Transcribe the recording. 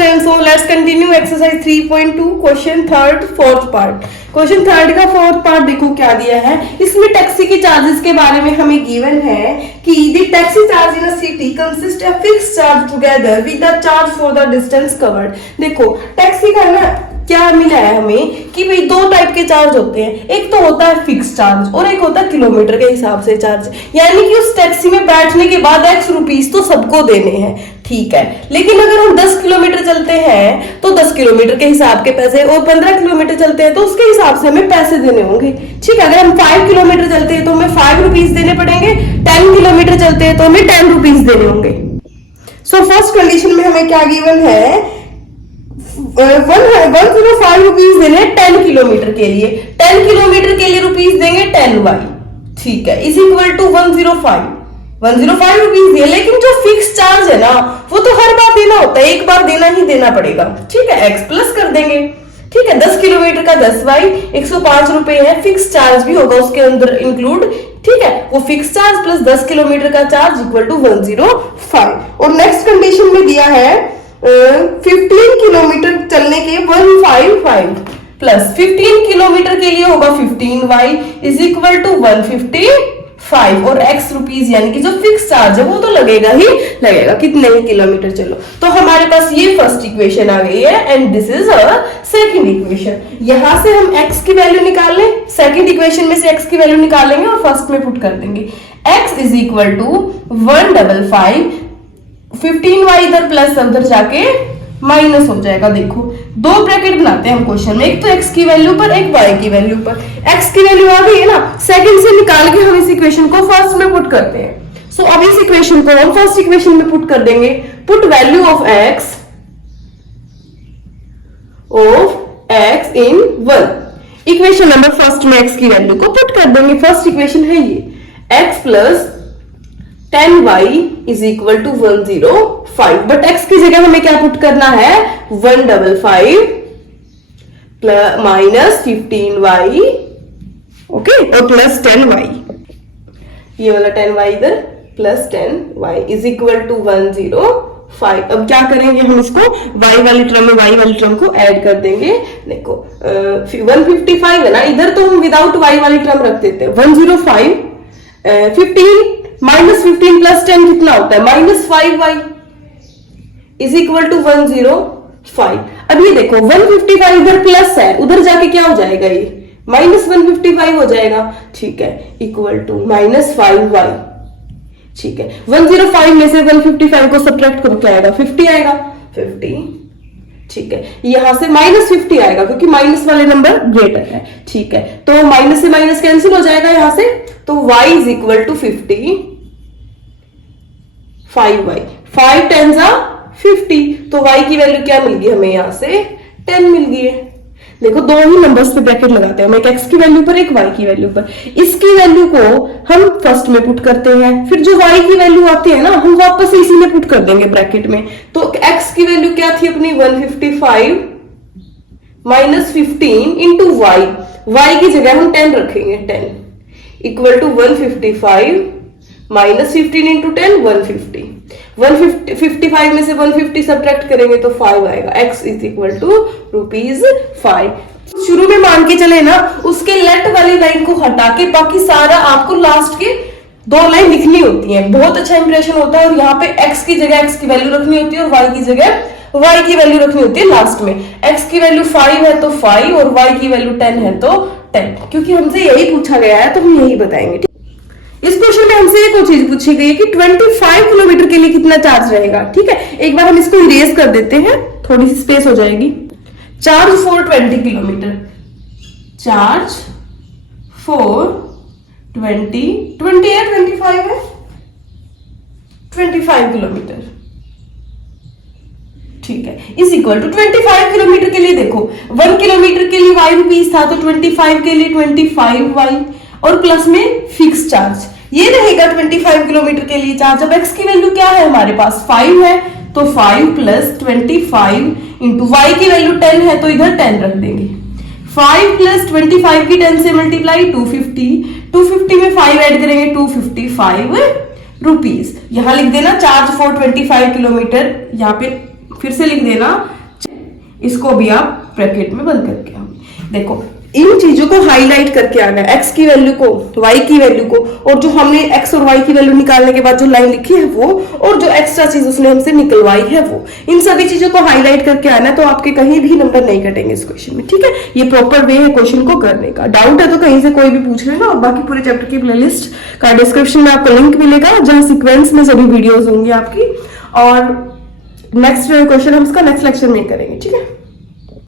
First and so let's continue exercise 3.2 question third fourth part. Question third का fourth part देखो क्या दिया है। इसमें टैक्सी के चार्जेस के बारे में हमें गिवन है कि the taxi charge in a city consist of fixed charge together with the charge for the distance covered. देखो टैक्सी का ना क्या मिला है हमें कि भाई दो टाइप के चार्ज होते हैं, एक तो होता है फिक्स चार्ज और एक होता है किलोमीटर के हिसाब से चार्ज। यानी कि उस टैक्सी में बैठने के बाद एक्स रुपीस तो सबको देने हैं, ठीक है। लेकिन अगर हम 10 किलोमीटर चलते हैं तो 10 किलोमीटर के हिसाब के पैसे, और 15 किलोमीटर चलते हैं तो उसके हिसाब से हमें पैसे देने होंगे, ठीक है। अगर हम 5 किलोमीटर चलते हैं तो हमें 5 रुपीस देने पड़ेंगे, 10 किलोमीटर चलते हैं तो हमें 10 रुपीस देने होंगे। सो फर्स्ट कंडीशन में हमें क्या गिवन है, 105 रुपीज देने 10 किलोमीटर के लिए, 10 किलोमीटर के लिए रुपीस देंगे 10y, ठीक है, इज इक्वल टू 105 रुपीज दिए। लेकिन जो फिक्स चार्ज है ना वो तो हर बार देना होता है, एक बार देना ही देना पड़ेगा, ठीक है। x प्लस कर देंगे, ठीक है। 10 किलोमीटर का 10y 105 रुपए है, फिक्स चार्ज भी होगा उसके अंदर इंक्लूड, ठीक है। वो फिक्स चार्ज प्लस 10 किलोमीटर का चार्ज इक्वल टू 105। और नेक्स्ट कंडीशन में दिया है 15 किलोमीटर चलने के 155 प्लस 15 किलोमीटर के लिए होगा 15y इज इक्वल टू 155 और x रुपीस, यानी कि जो फिक्स चार्ज है वो तो लगेगा ही लगेगा, कितने ही किलोमीटर चलो। तो हमारे पास ये फर्स्ट इक्वेशन आ गई है and this is a second equation. यहां से हम x की वैल्यू निकाल लें, सेकंड इक्वेशन में से x की वैल्यू निकालेंगे और फर्स्ट में पुट कर देंगे। x is equal to 155, 15y इधर प्लस उधर जाके माइनस हो जाएगा। देखो दो ब्रैकेट बनाते हैं हम क्वेश्चन में, एक तो x की वैल्यू पर, एक y की वैल्यू पर। x की वैल्यू आ गई है ना, सेकंड से निकाल के हम इस इक्वेशन को फर्स्ट में पुट करते हैं। सो अब इस इक्वेशन को हम फर्स्ट इक्वेशन में पुट कर देंगे। Put value of x in 1, equation number first में x की वैल्यू को पुट कर देंगे। फर्स्ट इक्वेशन है ये, x plus 10y is equal to 105, but x की जगह हमें क्या पुट करना है, 155 माइनस 15y, ओके, और प्लस 10y, ये वाला 10y इधर plus 10y is equal to 105। अब क्या करेंगे हम इसको y वाली टर्म में y वाली टर्म को ऐड कर देंगे। देखो 155 है ना, इधर तो हम विदाउट y वाली टर्म रख देते हैं। 105 15 माइनस 15 प्लस 10 कितना होता है, minus 5y is equal to 105। अब ये देखो 155 इधर प्लस है, उधर जाके क्या हो जाएगा, ये माइनस 155 हो जाएगा, ठीक है, इक्वल टू माइनस 5y, ठीक है। 105 में से 155 को सब्ट्रैक्ट करो, क्या आएगा, 50 आएगा, 50, ठीक है। यहां से माइनस 50 आएगा क्योंकि माइनस वाले नंबर ग्रेटर है, ठीक है। तो माइनस से माइनस कैंसिल हो जाएगा यहां से, तो y is equal to 50, 5y, 5 10 50, तो y की वैल्यू क्या मिल गई हमें, यहां से 10 मिल गई है। देखो दो ही नंबर्स पे ब्रैकेट लगाते हैं हम, एक x की वैल्यू पर, एक y की वैल्यू पर। इसकी वैल्यू को हम फर्स्ट में पुट करते हैं, फिर जो y की वैल्यू आती है ना हम वापस इसी में पुट कर देंगे ब्रैकेट में। तो x की वैल्यू क्या थी अपनी, 155 माइनस 15 इंटू y की जगह हम 10 रखेंगे, 10 इक्वल टू 155 माइनस 15 इंटू 10, 150। 155 में से 150 सब्ट्रैक्ट करेंगे तो 5 आएगा। x is equal to ₹5। शुरू में मान के चले ना, उसके लेट वाली लाइन को हटा के बाकी सारा आपको लास्ट के दो लाइन लिखनी होती है, बहुत अच्छा इंप्रेशन होता है। और यहाँ पे x की जगह x की वैल्यू रखनी होती है और y की जगह y की वैल्यू रखनी होती है लास्ट में। x की वैल्यू 5 है तो 5 और y की वैल्यू 10 है तो 10, क्योंकि हमसे यही पूछा गया है तो हम यही बताएंगे। इस क्वेश्चन में हमसे एक और चीज पूछी गई है कि 25 किलोमीटर के लिए कितना चार्ज रहेगा, ठीक है। एक बार हम इसको इरेज कर देते हैं, थोड़ी सी स्पेस हो जाएगी। Charge for 20 kilometre, charge for 20 है, 25 है, 25 किलोमीटर, ठीक है, इज इक्वल टू 25 किलोमीटर के लिए। देखो 1 किलोमीटर के लिए y रुपीस था तो 25 के लिए 25y और प्लस में फिक्स चार्ज ये रहेगा 25 किलोमीटर के लिए चार्ज। अब x की वैल्यू क्या है हमारे पास, 5 है तो 5 प्लस 25 इंटू y की वैल्यू 10 है तो इधर 10 रख देंगे। 5 प्लस 25 की 10 से मल्टीप्लाई 250 में 5 ऐड करेंगे 255 रुपीस। यहां लिख देना चार्ज फॉर 25 किलोमीटर, यहाँ पे फिर से लिख देना, इसको भी आप ब्रैकेट में बंद करके आओ। देखो इन चीजों को हाईलाइट करके आना है, x की वैल्यू को, y की वैल्यू को, और जो हमने x और y की वैल्यू निकालने के बाद जो लाइन लिखी है वो, और जो एक्स्ट्रा चीज उसने हमसे निकलवाई है वो, इन सभी चीजों को हाईलाइट करके आना है, तो आपके कहीं भी नंबर नहीं कटेंगे इस क्वेश्चन में। ठीक है, ये प्रॉपर वे है क्वेश्चन को करने का। डाउट है तो कहीं से कोई भी पूछ लेना, और बाकी पूरे चैप्टर की प्लेलिस्ट का डिस्क्रिप्शन में आपको लिंक मिलेगा, जहां सीक्वेंस में सभी वीडियोज होंगी आपकी। और नेक्स्ट क्वेश्चन हम इसका नेक्स्ट लेक्चर में करेंगे। ठीक है।